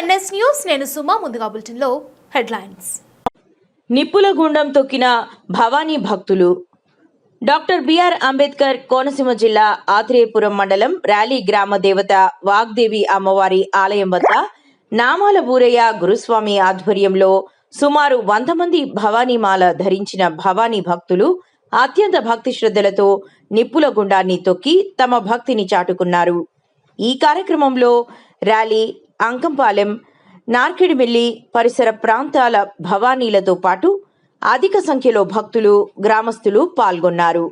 NS news. నేను సుమా. ముందుగా బులెటిన్లో హెడ్లైన్స్. నిప్పుల గుండం తొక్కిన భవానీ భక్తులు. డాక్టర్ బిఆర్ అంబేద్కర్ కోనసీమ జిల్లా ఆత్రేయపురం మండలం ర్యాలీ గ్రామ దేవత వాగ్దేవి అమ్మవారి ఆలయం వద్ద నామాల ఊరయ్య గురుస్వామి ఆధ్వర్యంలో సుమారు 100 మంది భవానీమాల ధరించిన భవానీ భక్తులు అత్యంత భక్తి శ్రద్ధలతో నిప్పుల గుండాన్ని తొక్కి తమ భక్తిని చాటుకున్నారు. ఈ కార్యక్రమంలో ర్యాలీ అంకంపాలెం, నార్కిడిమిల్లి పరిసర ప్రాంతాల భవానీలతో పాటు అధిక సంఖ్యలో భక్తులు, గ్రామస్తులు పాల్గొన్నారు.